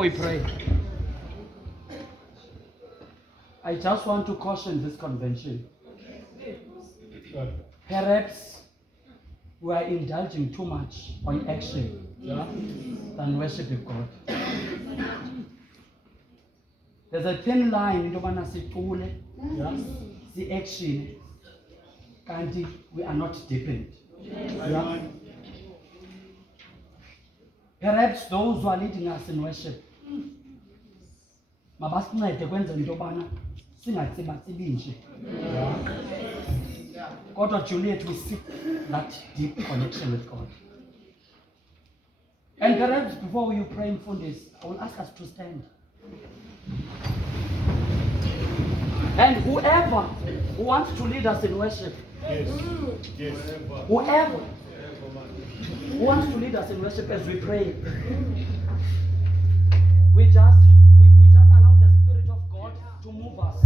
before we pray, I just want to caution this convention. Perhaps we are indulging too much on action than worshiping God. There's a thin line into mana situle, the action, and we are not deepened. Perhaps those who are leading us in worship, mabasincede kwenza into yobana singatsibatsi nje. Kodwa Juliet, we seek that deep connection with God. And perhaps before you pray in Fundis, I will ask us to stand. And whoever who wants to lead us in worship, whoever who wants to lead us in worship as we pray, we just allow the Spirit of God to move us.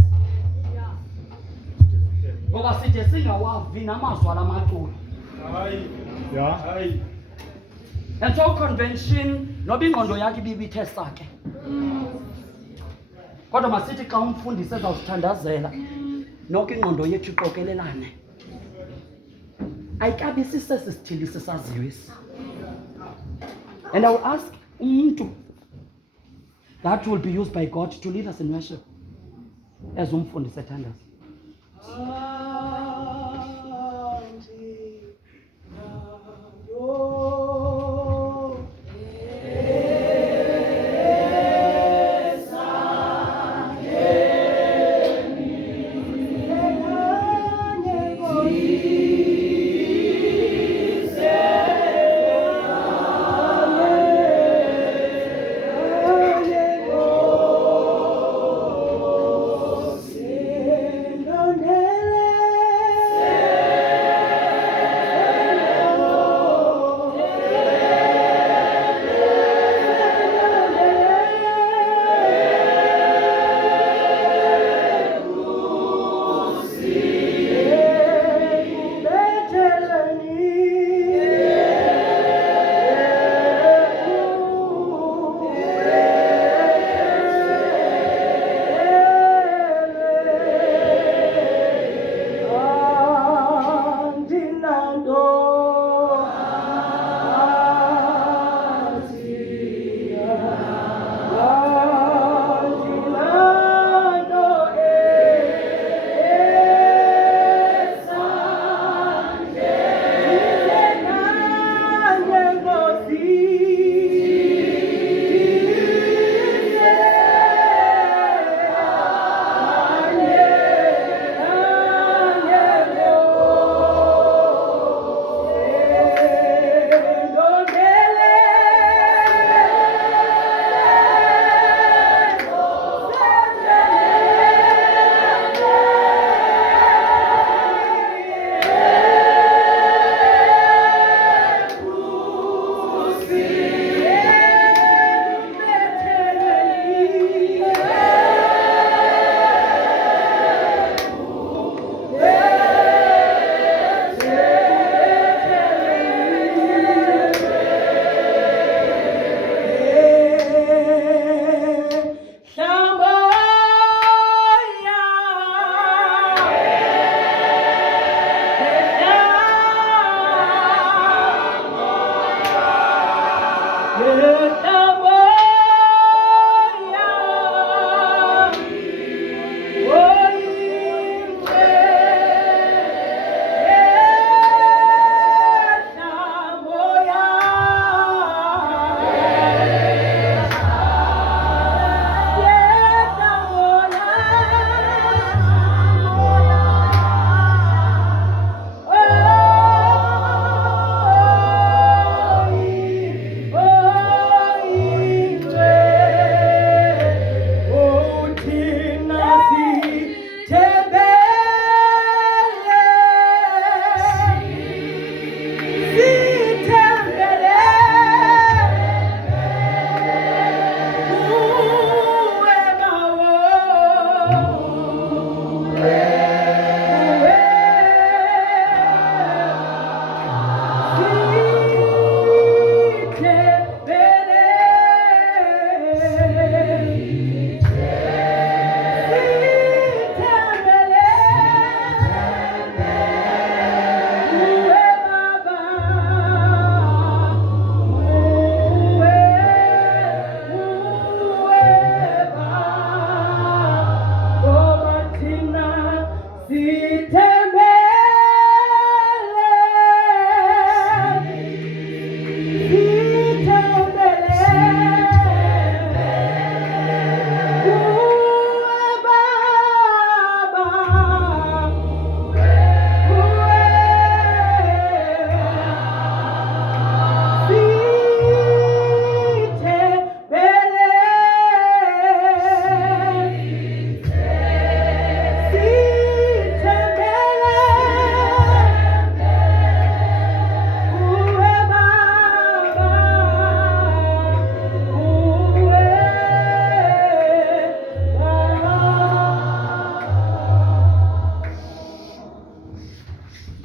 Ngoba sithe singawavi namazwi alamaculo. And so convention noba ingqondo yakhe ibibithe sake. Kodwa masithi xa umfundisi ezawusithandazela noko ingqondo yethu iqokelelane. Ayikabi sisesi sithili sisaziyo esi. And I will ask umuntu that will be used by God to lead us in worship as umfundisi ethandaza.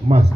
must.